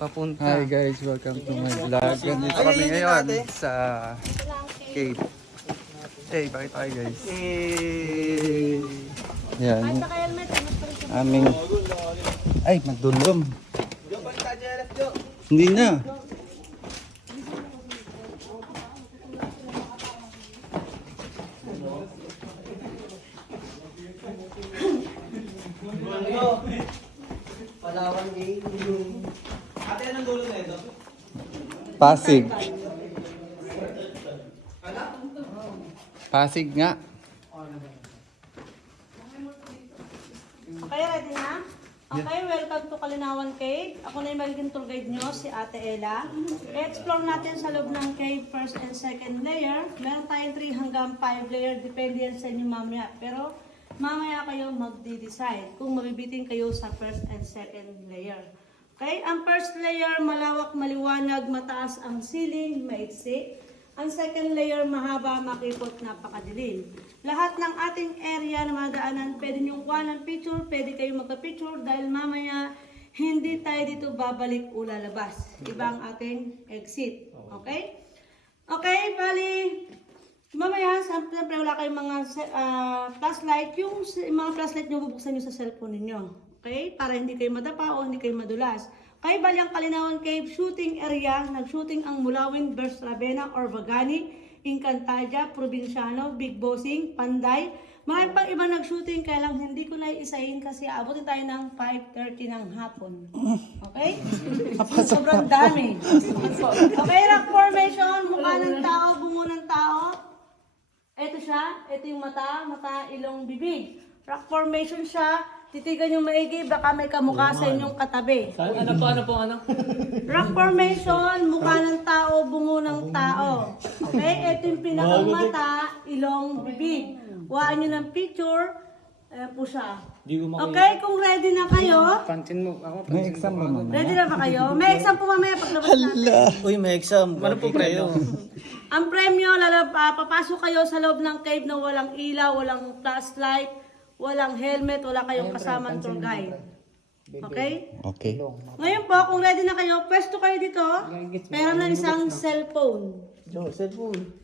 papunta. Hi guys, welcome to my vlog. Nandito kami ngayon sa cave. Hey, bakit tayo guys? Yan. Aming... Ay, magdulom. Hindi na. Palawan game. Ate, anong dulo na ito? Pasig. Pasig nga. Okay, ready na? Okay, welcome to Kalinawan Cave. Ako na yung magiging tour guide nyo, si Ate Ella. I-explore natin sa loob ng cave, first and second layer. Meron tayong 3 hanggang 5 layer, depende yan sa inyo mamaya. Pero mamaya kayo magdi-decide kung mabibiting kayo sa first and second layer. Okay, ang first layer, malawak, maliwanag, mataas ang ceiling, maitsi. Ang second layer, mahaba, makipot, napakadilim. Lahat ng ating area na madaanan, pwede nyo kuha ng picture, pwede kayo magka-picture dahil mamaya hindi tayo dito babalik o lalabas. Iba ang ating exit. Okay? Okay, bali, mamaya, siyempre wala kayong mga flashlight. Yung mga flashlight nyo, bubuksan nyo sa cellphone ninyo. Okay? Para hindi kayo madapa o hindi kayo madulas. Kay Balyang Kalinawan Cave shooting area, nag-shooting ang Mulawin, Bers Ravenna, Orvagani, Encantadia, Provinciano, Big Bossing, Panday. Mga pang iba nag-shooting, kaya lang hindi ko na isahin kasi abutin tayo ng 5:30 ng hapon. Okay? Sobrang dami. Okay, rock formation, mukha ng tao, bungo ng tao. Ito siya, ito yung mata, ilong, bibig. Rock formation siya. Titigan yung maigi, baka may kamukha sa inyong katabi. Ano po? Rock formation, mukha ng tao, bungo ng tao. Okay, ito yung pinakang mata, ilong, bibig. Huwaan nyo ng picture. Ayan po siya. Okay, kung ready na kayo. May exam ba mamaya? Ready na ba kayo? May exam po mamaya paglabas natin. Uy, may exam. Ano po premyo? Ang premyo, papasok kayo sa loob ng cave na walang ilaw, walang flashlight, walang helmet, wala kayong kasamang tour guide. Okay? Okay. Ngayon po, kung ready na kayo, pwesto kayo dito. Meron na isang cellphone. Cellphone.